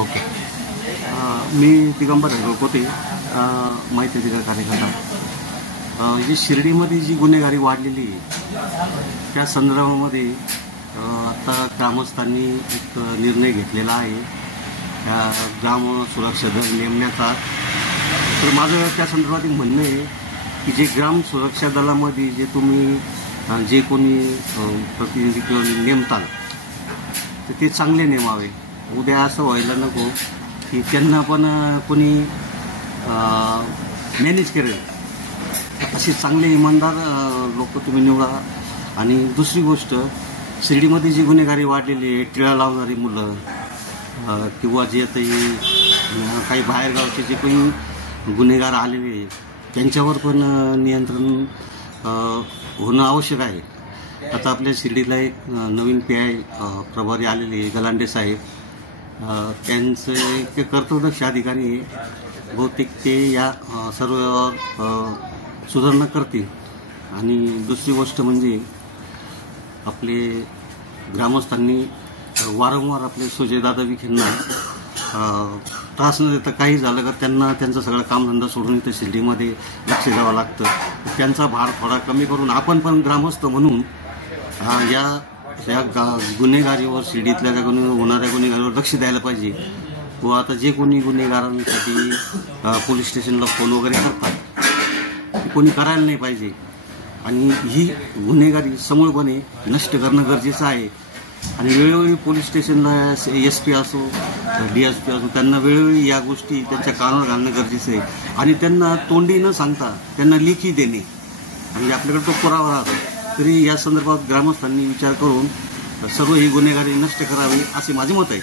Okay. मी दिगंबर घरगोते, माहिती अधिकार कार्यकर्ता. जी शिर्डीमध्ये जी गुन्हेगारी वाढलेली आहे त्या संदर्भामध्ये आता ग्रामस्थांनी एक निर्णय घेतलेला आहे ग्राम सुरक्षा दल नेमण्याचा. तर माझं त्या संदर्भात म्हणणं आहे की जे ग्राम सुरक्षा दलामध्ये जे तुम्ही जे कोणी प्रतिनिधी किंवा नेमताल तर ते चांगले नेमावे. उद्या असं व्हायला नको की त्यांना पण कोणी मॅनेज करेल. असे चांगले इमानदार लोक तुम्ही निवडा. आणि दुसरी गोष्ट, शिर्डीमध्ये जी गुन्हेगारी वाढलेली आहे, टिळा लावणारी मुलं किंवा जे काही बाहेरगावचे जे काही गुन्हेगार आलेले आहे त्यांच्यावर पण नियंत्रण होणं आवश्यक आहे. आता आपल्या शिर्डीला एक नवीन PI प्रभारी आलेले गलांडे साहेब, त्यांचे एक कर्तव्यदक्ष अधिकारी आहे. बहुतेक ते या सर्व सुधारणा करतील. आणि दुसरी गोष्ट म्हणजे आपले ग्रामस्थांनी वारंवार आपले सुजयदादा विखेंना त्रास न देता काही झालं का त्यांना त्यांचं सगळं कामधंदा सोडून इथं शिर्डीमध्ये लक्ष द्यावं लागतं. त्यांचा भार थोडा कमी करून आपण पण ग्रामस्थ म्हणून या गुन्हेगारीवर, शिर्डीतल्या त्या होणाऱ्या गुन्हेगारीवर लक्ष द्यायला पाहिजे. व आता जे कोणी गुन्हेगारांसाठी पोलीस स्टेशनला फोन वगैरे करतात कोणी करायला नाही पाहिजे. आणि ही गुन्हेगारी समूळपणे नष्ट करणं गरजेचं आहे. आणि वेळोवेळी पोलीस स्टेशनला SP असो DSP असो त्यांना वेळोवेळी या गोष्टी त्यांच्या कानावर घालणं गरजेचं आहे. आणि त्यांना तोंडी न सांगता त्यांना लेखी देणे, म्हणजे आपल्याकडे तो पुरावा राहतो. तरी या संदर्भात ग्रामस्थांनी विचार करून सर्व ही गुन्हेगारी नष्ट करावी असे माझे मत आहे.